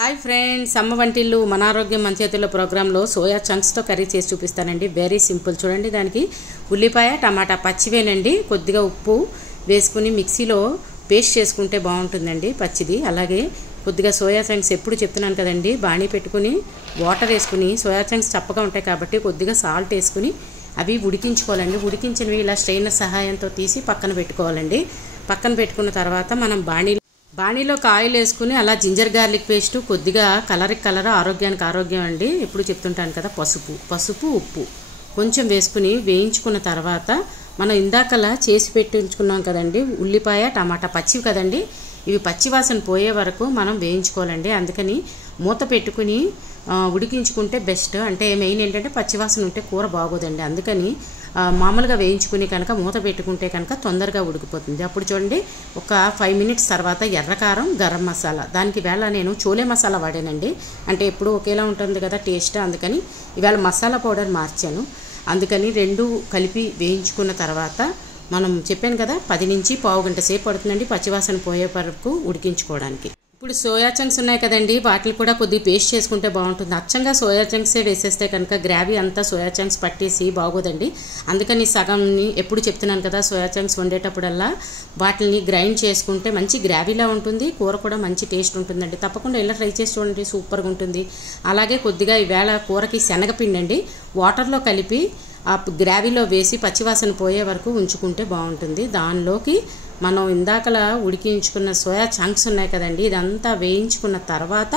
Hi friends, అమ్మ వంటిల్లు మన ఆరోగ్యం మన చేతుల్లో ప్రోగ్రాంలో సోయా చంక్స్తో కర్రీ చేసి చూపిస్తానండి. Very simple. చూడండి, దానికి ఉల్లిపాయ, టమాటా పచ్చివేనండి, కొద్దిగా ఉప్పు వేసుకుని మిక్సీలో పేస్ట్ చేసుకుంటే బాగుంటుందండి పచ్చిది. అలాగే కొద్దిగా సోయా చంక్స్, ఎప్పుడు చెప్తున్నాను కదండి, బాణీ పెట్టుకుని వాటర్ వేసుకుని, సోయా చంక్స్ చప్పగా ఉంటాయి కాబట్టి కొద్దిగా సాల్ట్ వేసుకుని అవి ఉడికించుకోవాలండి. ఉడికించినవి ఇలా స్ట్రెయినర్ సహాయంతో తీసి పక్కన పెట్టుకోవాలండి. పక్కన పెట్టుకున్న తర్వాత మనం బాణీలోకి ఆయిల్ వేసుకుని అలా జింజర్ గార్లిక్ పేస్ట్, కొద్దిగా కలర్, ఆరోగ్యానికి ఆరోగ్యం అండి, ఎప్పుడు చెప్తుంటాను కదా, పసుపు ఉప్పు కొంచెం వేసుకుని వేయించుకున్న తర్వాత మనం ఇందాకలా చేసి పెట్టించుకున్నాం కదండి ఉల్లిపాయ టమాటా పచ్చివి కదండి, ఇవి పచ్చివాసన పోయే వరకు మనం వేయించుకోవాలండి. అందుకని మూత పెట్టుకుని ఉడికించుకుంటే బెస్ట్. అంటే మెయిన్ ఏంటంటే పచ్చివాసన ఉంటే కూర బాగోదండి. అందుకని మామూలుగా వేయించుకుని కనుక మూత పెట్టుకుంటే కనుక తొందరగా ఉడికిపోతుంది. అప్పుడు చూడండి, ఒక 5 మినిట్స్ తర్వాత ఎర్రకారం, గరం మసాలా, దానికి వేళ నేను చోలే మసాలా వాడానండి. అంటే ఎప్పుడు ఒకేలా ఉంటుంది కదా టేస్ట్, అందుకని ఇవాళ మసాలా పౌడర్ మార్చాను. అందుకని రెండు కలిపి వేయించుకున్న తర్వాత మనం చెప్పాను కదా 10 నుంచి పావు గంట సేపు పడుతుందండి పచ్చివాసన పోయే వరకు ఉడికించుకోవడానికి. ఇప్పుడు సోయా చంక్స్ ఉన్నాయి కదండి, వాటిని కూడా కొద్దిగా పేస్ట్ చేసుకుంటే బాగుంటుంది. అచ్చంగా సోయా చంక్సే వేసేస్తే కనుక గ్రావీ అంతా సోయా చంక్స్ పట్టేసి బాగోదండి. అందుకని సగంని ఎప్పుడు చెప్తున్నాను కదా, సోయా చంక్స్ వండేటప్పుడల్లా వాటిని గ్రైండ్ చేసుకుంటే మంచి గ్రావీలా ఉంటుంది, కూర కూడా మంచి టేస్ట్ ఉంటుందండి. తప్పకుండా ఇలా ట్రై చేసి చూడండి, సూపర్గా ఉంటుంది. అలాగే కొద్దిగా ఈవేళ కూరకి శనగపిండి అండి, వాటర్లో కలిపి ఆ గ్రావీలో వేసి పచ్చివాసన పోయే వరకు ఉంచుకుంటే బాగుంటుంది. దానిలోకి మనం ఇందాకలా ఉడికించుకున్న సోయా చంక్స్ ఉన్నాయి కదండి, ఇదంతా వేయించుకున్న తర్వాత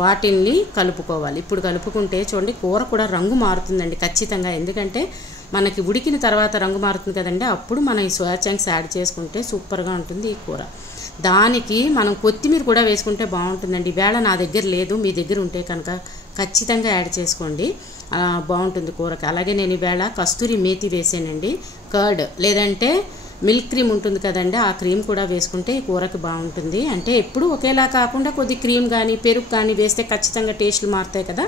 వాటిని కలుపుకోవాలి. ఇప్పుడు కలుపుకుంటే చూడండి, కూర కూడా రంగు మారుతుందండి ఖచ్చితంగా. ఎందుకంటే మనకి ఉడికిన తర్వాత రంగు మారుతుంది కదండి, అప్పుడు మనం ఈ సోయా చంక్స్ యాడ్ చేసుకుంటే సూపర్గా ఉంటుంది ఈ కూర. దానికి మనం కొత్తిమీర కూడా వేసుకుంటే బాగుంటుందండి. ఈవేళ నా దగ్గర లేదు, మీ దగ్గర ఉంటే కనుక ఖచ్చితంగా యాడ్ చేసుకోండి, బాగుంటుంది కూరకి. అలాగే నేను ఈవేళ కస్తూరి మేతి వేసానండి, కర్డ్ లేదంటే మిల్క్ క్రీమ్ ఉంటుంది కదండి, ఆ క్రీమ్ కూడా వేసుకుంటే ఈ కూరకి బాగుంటుంది. అంటే ఎప్పుడు ఒకేలా కాకుండా కొద్ది క్రీమ్ కానీ పెరుగు కానీ వేస్తే ఖచ్చితంగా టేస్ట్లు మారుతాయి కదా,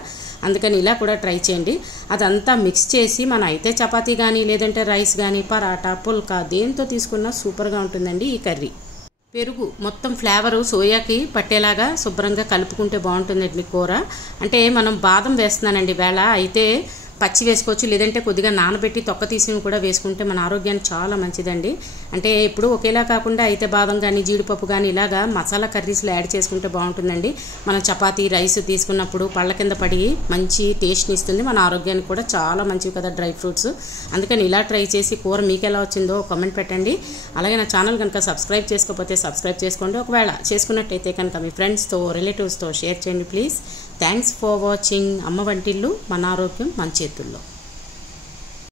అందుకని ఇలా కూడా ట్రై చేయండి. అదంతా మిక్స్ చేసి మనం అయితే చపాతీ కానీ లేదంటే రైస్ కానీ పరాటా పుల్కా దేంతో తీసుకున్నా సూపర్గా ఉంటుందండి ఈ కర్రీ. పెరుగు మొత్తం ఫ్లేవరు సోయాకి పట్టేలాగా శుభ్రంగా కలుపుకుంటే బాగుంటుందండి కూర. అంటే మనం బాదం వేస్తున్నానండి వేళ, అయితే పచ్చి వేసుకోవచ్చు, లేదంటే కొద్దిగా నానబెట్టి తొక్క తీసి కూడా వేసుకుంటే మన ఆరోగ్యానికి చాలా మంచిదండి. అంటే ఇప్పుడు ఒకేలా కాకుండా అయితే బాదం కానీ జీడిపప్పు కానీ ఇలాగా మసాలా కర్రీస్లో యాడ్ చేసుకుంటే బాగుంటుందండి. మనం చపాతీ రైస్ తీసుకున్నప్పుడు పళ్ళ కింద పడి మంచి టేస్ట్ని ఇస్తుంది, మన ఆరోగ్యానికి కూడా చాలా మంచివి కదా డ్రై ఫ్రూట్స్. అందుకని ఇలా ట్రై చేసి కూర మీకు ఎలా వచ్చిందో కామెంట్ పెట్టండి. అలాగే నా ఛానల్ కనుక సబ్స్క్రైబ్ చేసుకోకపోతే సబ్స్క్రైబ్ చేసుకోండి. ఒకవేళ చేసుకున్నట్టయితే కనుక మీ ఫ్రెండ్స్తో రిలేటివ్స్తో షేర్ చేయండి ప్లీజ్. Thanks for watching. అమ్మ వంటిల్లు మన ఆరోగ్యం మన చేతుల్లో.